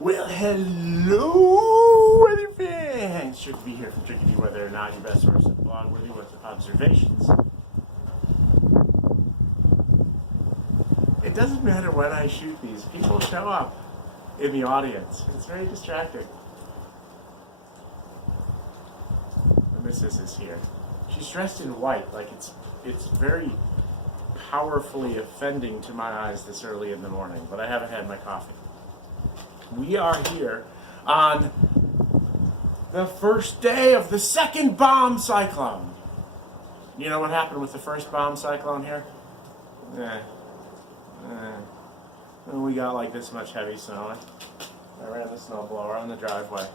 Well, hello, weather fans! Sure to be here from Tricky Weather, not your best source of blog-worthy with observations. It doesn't matter when I shoot these, people show up in the audience. It's very distracting. The missus is here. She's dressed in white, like it's very powerfully offending to my eyes this early in the morning, but I haven't had my coffee. We are here on the first day of the second bomb cyclone. You know what happened with the first bomb cyclone here? We got like this much heavy snow. I ran the snowblower on the driveway.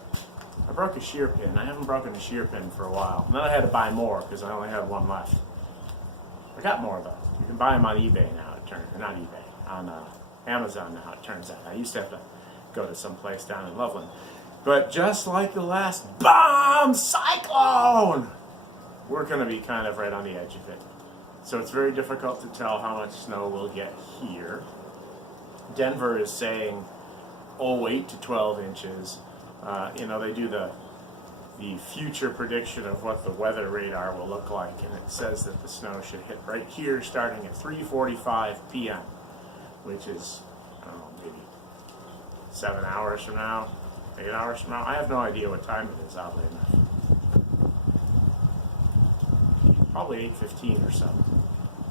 I broke a shear pin. I haven't broken a shear pin for a while. And then I had to buy more because I only had one left. I got more though. You can buy them on eBay now. Not eBay, on Amazon now. It turns out. I used to have to go to some place down in Loveland. But just like the last bomb cyclone, we're going to be kind of right on the edge of it. So it's very difficult to tell how much snow we'll get here. Denver is saying 8 to 12 inches. They do the future prediction of what the weather radar will look like, and it says that the snow should hit right here starting at 3:45 p.m., which is, I don't know, maybe 7 hours from now, 8 hours from now. I have no idea what time it is, oddly enough. Probably 8:15 or so.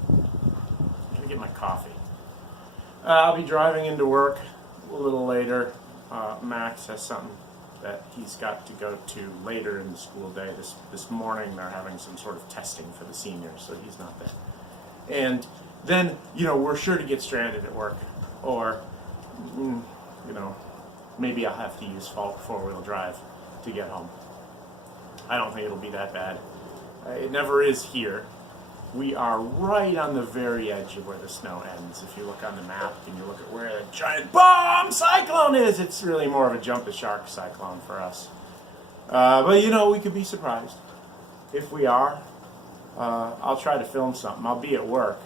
I'm gonna get my coffee. I'll be driving into work a little later. Max has something that he's got to go to later in the school day. This morning they're having some sort of testing for the seniors, so he's not there. And then, we're sure to get stranded at work, or, maybe I'll have to use four-wheel drive to get home. I don't think it'll be that bad. It never is here. We are right on the very edge of where the snow ends. If you look on the map and you look at where the giant bomb cyclone is, it's really more of a jump the shark cyclone for us. But we could be surprised. If we are, I'll try to film something. I'll be at work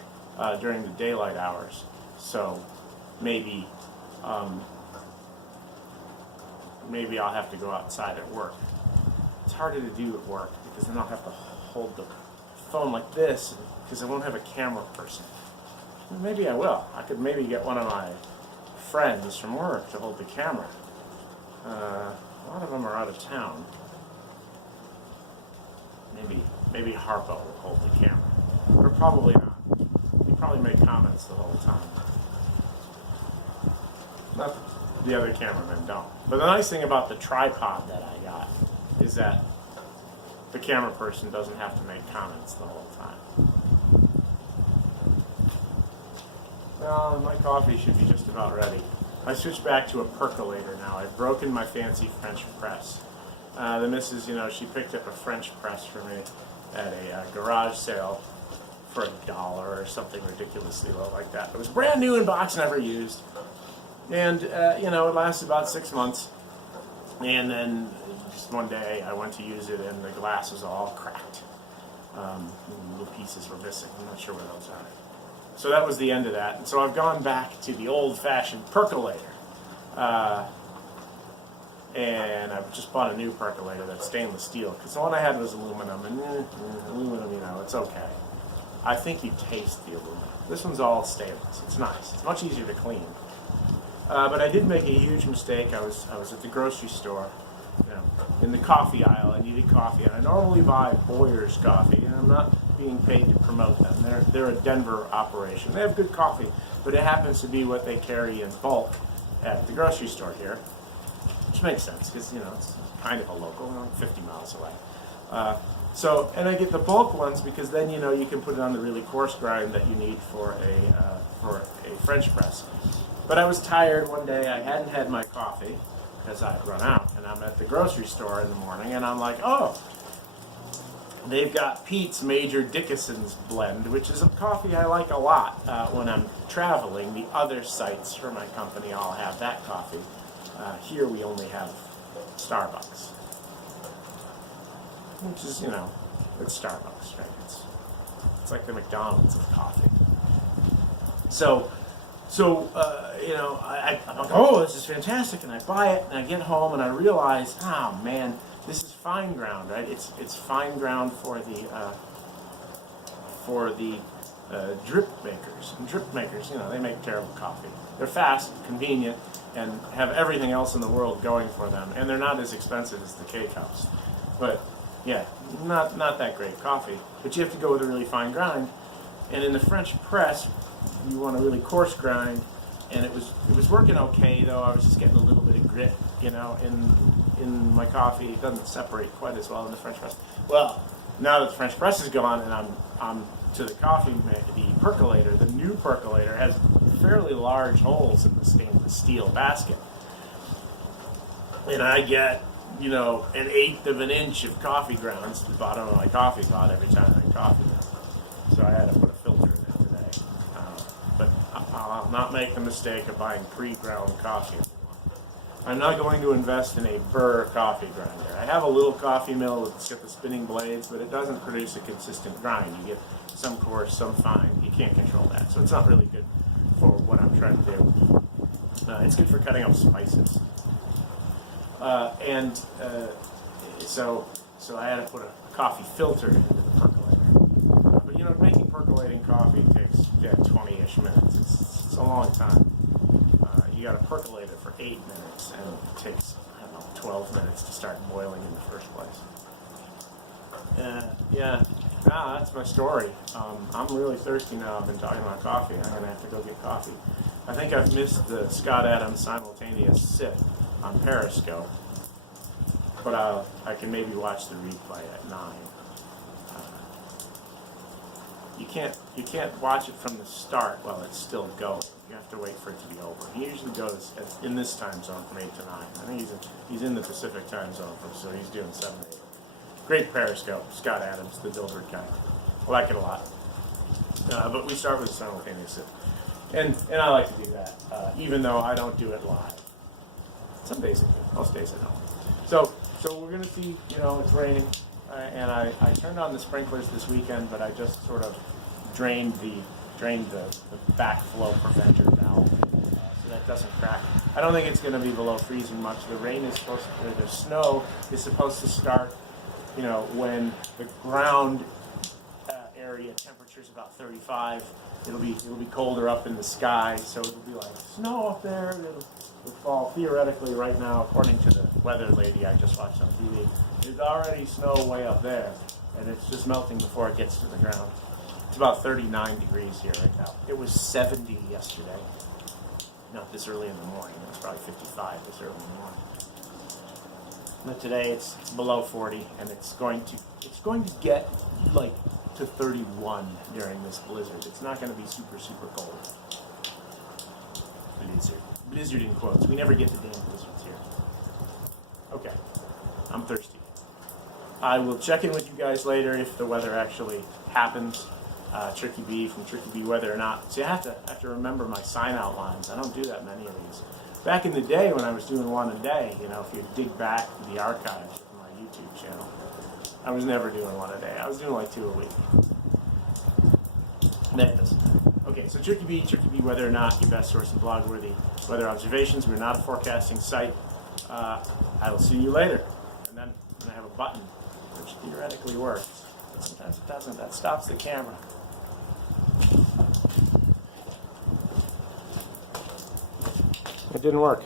during the daylight hours, so maybe I'll have to go outside at work. It's harder to do at work because then I'll have to hold the phone like this because I won't have a camera person. Maybe I will. I could maybe get one of my friends from work to hold the camera. A lot of them are out of town. Maybe Harpo will hold the camera. Or probably not. He probably make comments the whole time. Not that the other cameramen don't. But the nice thing about the tripod that I got is that the camera person doesn't have to make comments the whole time. Well, my coffee should be just about ready. I switched back to a percolator now. I've broken my fancy French press. The missus, she picked up a French press for me at a garage sale for $1 or something ridiculously low like that. It was brand new in box, never used. And, it lasted about 6 months. And then just one day I went to use it and the glass was all cracked. Little pieces were missing. I'm not sure where those are. So that was the end of that. And so I've gone back to the old-fashioned percolator. And I've just bought a new percolator that's stainless steel. Because the one I had was aluminum. And aluminum, it's okay. I think you taste the aluminum. This one's all stainless. It's nice. It's much easier to clean. But I did make a huge mistake. I was at the grocery store, in the coffee aisle. I needed coffee, and I normally buy Boyer's coffee, and I'm not being paid to promote them. They're a Denver operation. They have good coffee, but it happens to be what they carry in bulk at the grocery store here, which makes sense because it's kind of a local, 50 miles away. And I get the bulk ones because then you can put it on the really coarse grind that you need for a French press. But I was tired one day. I hadn't had my coffee because I had run out. And I'm at the grocery store in the morning, and I'm like, oh, they've got Pete's Major Dickinson's blend, which is a coffee I like a lot when I'm traveling. The other sites for my company all have that coffee. Here we only have Starbucks, which is, it's Starbucks, right? It's like the McDonald's of coffee. So So, I'm like, oh, this is fantastic, and I buy it, and I get home, and I realize, oh man, this is fine ground, right? It's fine ground for the drip makers. And drip makers, they make terrible coffee. They're fast, convenient, and have everything else in the world going for them, and they're not as expensive as the K-Cups. But yeah, not that great coffee. But you have to go with a really fine grind, and in the French press, you want a really coarse grind, and it was working okay though. I was just getting a little bit of grit, in my coffee. It doesn't separate quite as well in the French press. Well, now that the French press is gone, and I'm to the coffee, the percolator. The new percolator has fairly large holes in the stainless steel basket, and I get an 1/8 of an inch of coffee grounds to the bottom of my coffee pot every time I make coffee. So I had to put a filter in it today. But I'll not make the mistake of buying pre-ground coffee anymore. I'm not going to invest in a Burr coffee grinder. I have a little coffee mill that's got the spinning blades, but it doesn't produce a consistent grind. You get some coarse, some fine. You can't control that. So it's not really good for what I'm trying to do. It's good for cutting up spices. So I had to put a coffee filter into the percolator. But making percolating coffee takes 20-ish minutes. It's a long time. You got to percolate it for 8 minutes, and it takes 12 minutes to start boiling in the first place. That's my story. I'm really thirsty now. I've been talking about coffee. I'm gonna have to go get coffee. I think I've missed the Scott Adams simultaneous sip on Periscope, but I can maybe watch the replay at 9. You can't watch it from the start while it's still going. You have to wait for it to be over. He usually goes in this time zone from 8 to 9. I think he's in the Pacific time zone, so he's doing 7 to 8. Great Periscope, Scott Adams, the Dilbert guy. I like it a lot. But we start with a simultaneous sip. And I like to do that, even though I don't do it live. Some days I do, most days I don't. So we're going to see, it's raining. And I turned on the sprinklers this weekend, but I just sort of drained the backflow preventer valve so that doesn't crack. I don't think it's going to be below freezing much. The snow is supposed to start, when the ground area temperature is about 35. It'll be colder up in the sky, so it'll be like snow up there. It'll fall theoretically right now, according to the weather lady I just watched on TV. There's already snow way up there, and it's just melting before it gets to the ground. It's about 39 degrees here right now. It was 70 yesterday. Not this early in the morning. It was probably 55 this early in the morning. But today it's below 40, and it's going to get like to 31 during this blizzard. It's not going to be super, super cold. Blizzard in quotes. We never get the damn blizzards here. Okay. I'm thirsty. I will check in with you guys later if the weather actually happens. Tricky B from Tricky B Weather or not. See, I have to remember my sign out lines. I don't do that many of these. Back in the day when I was doing one a day, if you dig back to the archives of my YouTube channel, I was never doing one a day. I was doing like 2 a week. That doesn't matter. Okay, so Tricky B Weather or not, your best source of blog-worthy weather observations. We're not a forecasting site. I will see you later. And then I'm going to have a button, which theoretically works. But sometimes it doesn't. That stops the camera. It didn't work.